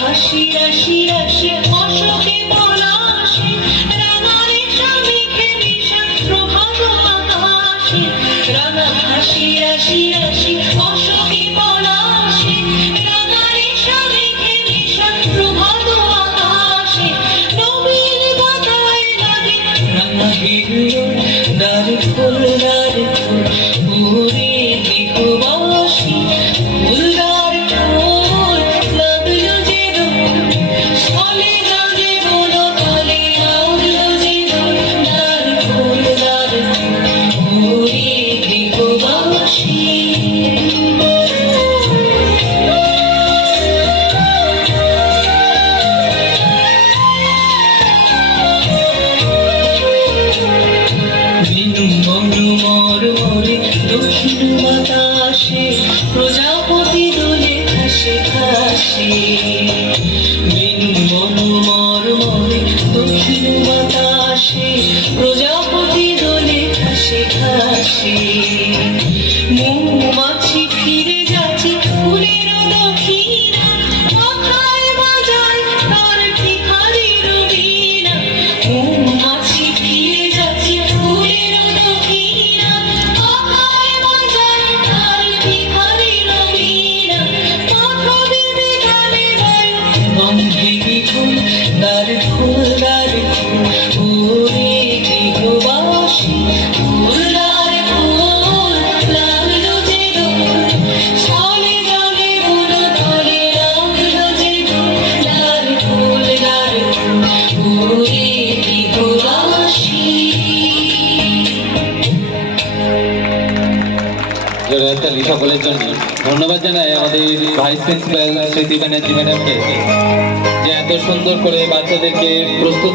হাসি রাশি রাশি অশোকে পলাশে রাঙারে সামেখে বিষাদ প্রভাত আকাশে। রাঙা হাসি রাশি রাশি মনোমর মরে প্রজাপতি দোলে খাসে খাসে মেনু মনোমর মরে দক্ষিণ বাতাসে, প্রজাপতি দোলে খাসে খাসে মন জোরাতালি সকলের জন্য ধন্যবাদ জানাই আমাদের ভাইস প্রিন্সিপাল স্মৃতি ব্যানার্জি ম্যাডামকে যে এত সুন্দর করে বাচ্চাদেরকে প্রস্তুত